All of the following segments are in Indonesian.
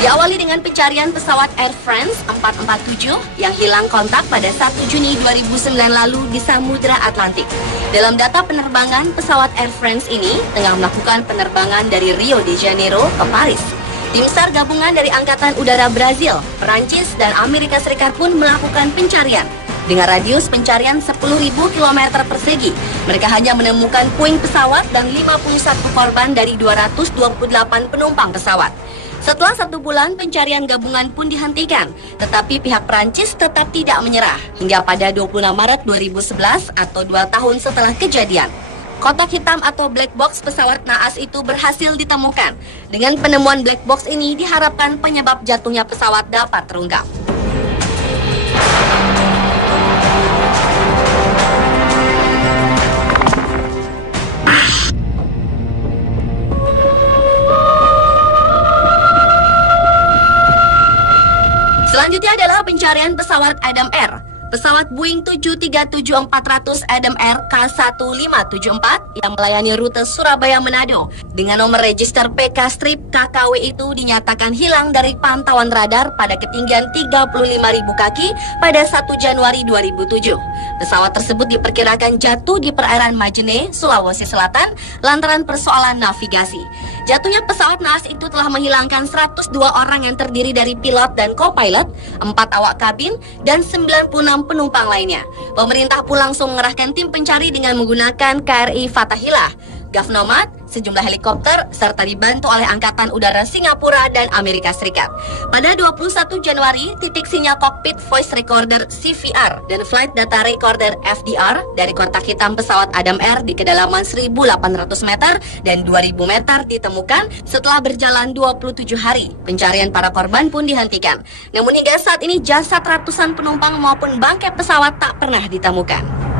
Diawali dengan pencarian pesawat Air France 447 yang hilang kontak pada 1 Juni 2009 lalu di Samudra Atlantik. Dalam data penerbangan, pesawat Air France ini tengah melakukan penerbangan dari Rio de Janeiro ke Paris. Tim SAR gabungan dari Angkatan Udara Brazil, Perancis, dan Amerika Serikat pun melakukan pencarian. Dengan radius pencarian 10.000 km persegi, mereka hanya menemukan puing pesawat dan 51 korban dari 228 penumpang pesawat. Setelah 1 bulan, pencarian gabungan pun dihentikan, tetapi pihak Prancis tetap tidak menyerah hingga pada 26 Maret 2011 atau 2 tahun setelah kejadian. Kotak hitam atau black box pesawat naas itu berhasil ditemukan. Dengan penemuan black box ini diharapkan penyebab jatuhnya pesawat dapat terungkap. Selanjutnya adalah pencarian pesawat Adam Air. Pesawat Boeing 737-400 Adam Air K1574 yang melayani rute Surabaya-Manado dengan nomor register PK-KKW itu dinyatakan hilang dari pantauan radar pada ketinggian 35.000 kaki pada 1 Januari 2007. Pesawat tersebut diperkirakan jatuh di perairan Majene, Sulawesi Selatan lantaran persoalan navigasi. Jatuhnya pesawat naas itu telah menghilangkan 102 orang yang terdiri dari pilot dan co-pilot, 4 awak kabin, dan 96 penumpang lainnya. Pemerintah pun langsung mengerahkan tim pencari dengan menggunakan KRI Fatahillah, Gavnomad, sejumlah helikopter, serta dibantu oleh Angkatan Udara Singapura dan Amerika Serikat. Pada 21 Januari, titik sinyal cockpit voice recorder CVR dan flight data recorder FDR dari kotak hitam pesawat Adam Air di kedalaman 1.800 meter dan 2.000 meter ditemukan setelah berjalan 27 hari. Pencarian para korban pun dihentikan. Namun hingga saat ini jasad ratusan penumpang maupun bangkai pesawat tak pernah ditemukan.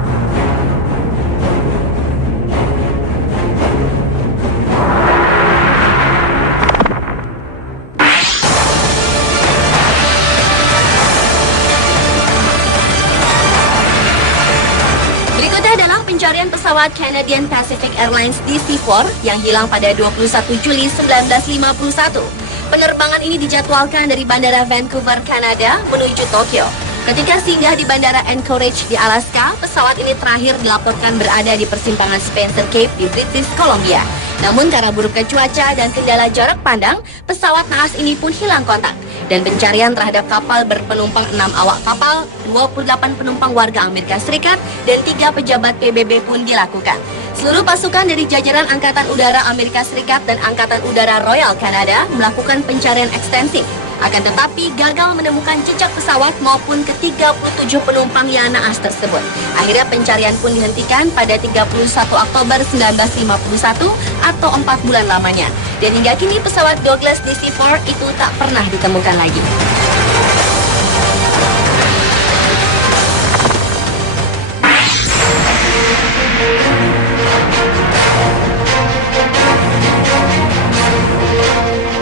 Pencarian pesawat Canadian Pacific Airlines DC-4 yang hilang pada 21 Juli 1951. Penerbangan ini dijadwalkan dari Bandara Vancouver, Kanada menuju Tokyo. Ketika singgah di Bandara Anchorage di Alaska, pesawat ini terakhir dilaporkan berada di persimpangan Spencer Cape di British Columbia. Namun karena buruknya cuaca dan kendala jarak pandang, pesawat naas ini pun hilang kontak. Dan pencarian terhadap kapal berpenumpang 6 awak kapal, 28 penumpang warga Amerika Serikat, dan 3 pejabat PBB pun dilakukan. Seluruh pasukan dari jajaran Angkatan Udara Amerika Serikat dan Angkatan Udara Royal Kanada melakukan pencarian ekstensif. Akan tetapi gagal menemukan jejak pesawat maupun ke-37 penumpang yang naas tersebut. Akhirnya pencarian pun dihentikan pada 31 Oktober 1951 atau 4 bulan lamanya. Dan hingga kini pesawat Douglas DC-4 itu tak pernah ditemukan lagi.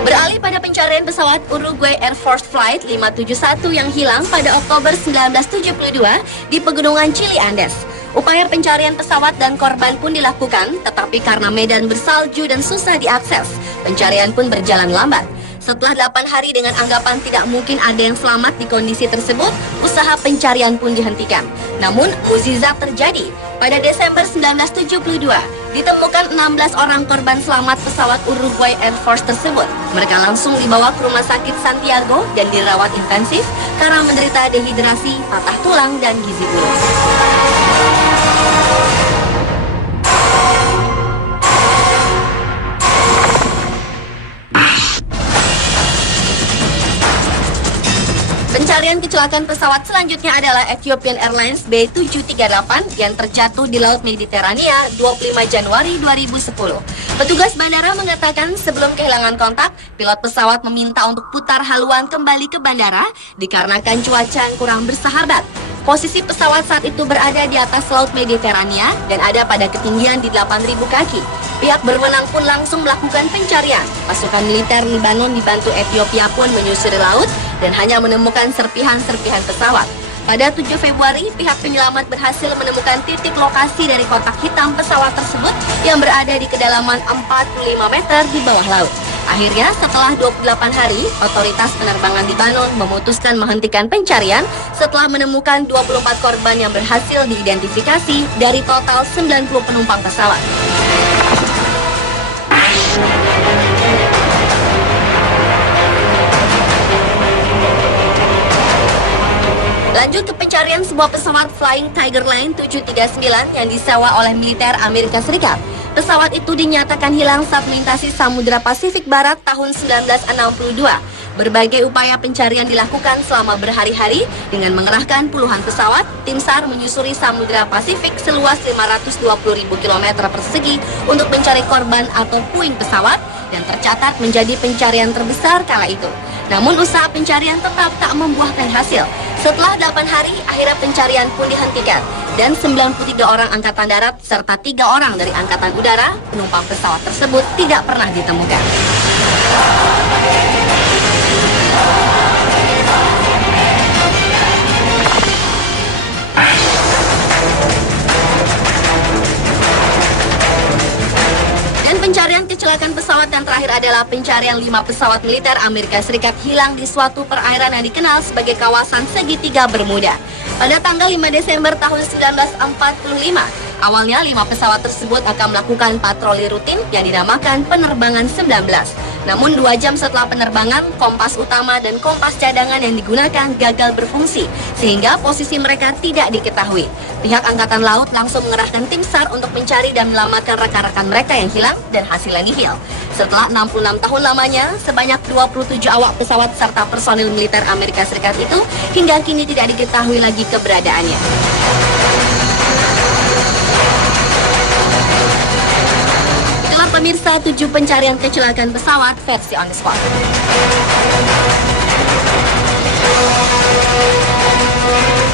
Beralih pada pencarian pesawat Uruguay Air Force Flight 571 yang hilang pada Oktober 1972 di Pegunungan Chili Andes. Upaya pencarian pesawat dan korban pun dilakukan, tetapi karena medan bersalju dan susah diakses, pencarian pun berjalan lambat. Setelah 8 hari dengan anggapan tidak mungkin ada yang selamat di kondisi tersebut, usaha pencarian pun dihentikan. Namun, mukjizat terjadi. Pada Desember 1972, ditemukan 16 orang korban selamat pesawat Uruguay Air Force tersebut. Mereka langsung dibawa ke Rumah Sakit Santiago dan dirawat intensif karena menderita dehidrasi, patah tulang, dan gizi buruk. Pencarian kecelakaan pesawat selanjutnya adalah Ethiopian Airlines B738 yang terjatuh di Laut Mediterania 25 Januari 2010. Petugas bandara mengatakan sebelum kehilangan kontak, pilot pesawat meminta untuk putar haluan kembali ke bandara dikarenakan cuaca yang kurang bersahabat. Posisi pesawat saat itu berada di atas Laut Mediterania dan ada pada ketinggian di 8.000 kaki. Pihak berwenang pun langsung melakukan pencarian. Pasukan militer Lebanon dibantu Ethiopia pun menyusuri laut dan hanya menemukan serpihan-serpihan pesawat. Pada 7 Februari, pihak penyelamat berhasil menemukan titik lokasi dari kotak hitam pesawat tersebut yang berada di kedalaman 45 meter di bawah laut. Akhirnya, setelah 28 hari, otoritas penerbangan Lebanon memutuskan menghentikan pencarian setelah menemukan 24 korban yang berhasil diidentifikasi dari total 90 penumpang pesawat. Lanjut ke pencarian sebuah pesawat Flying Tiger Line 739 yang disewa oleh militer Amerika Serikat. Pesawat itu dinyatakan hilang saat melintasi Samudra Pasifik Barat tahun 1962. Berbagai upaya pencarian dilakukan selama berhari-hari dengan mengerahkan puluhan pesawat. Tim SAR menyusuri Samudra Pasifik seluas 520.000 km persegi untuk mencari korban atau puing pesawat dan tercatat menjadi pencarian terbesar kala itu. Namun usaha pencarian tetap tak membuahkan hasil. Setelah 8 hari, akhirnya pencarian pun dihentikan dan 93 orang angkatan darat serta 3 orang dari angkatan udara penumpang pesawat tersebut tidak pernah ditemukan. Pencarian kecelakaan pesawat yang terakhir adalah pencarian 5 pesawat militer Amerika Serikat hilang di suatu perairan yang dikenal sebagai kawasan segitiga Bermuda. Pada tanggal 5 Desember tahun 1945, awalnya 5 pesawat tersebut akan melakukan patroli rutin yang dinamakan penerbangan 19. Namun 2 jam setelah penerbangan, kompas utama dan kompas cadangan yang digunakan gagal berfungsi, sehingga posisi mereka tidak diketahui. Pihak Angkatan Laut langsung mengerahkan tim SAR untuk mencari dan menyelamatkan rekan-rekan mereka yang hilang dan hasilnya nihil. Setelah 66 tahun lamanya, sebanyak 27 awak pesawat serta personil militer Amerika Serikat itu hingga kini tidak diketahui lagi keberadaannya. Itulah pemirsa 7 pencarian kecelakaan pesawat versi On The Spot.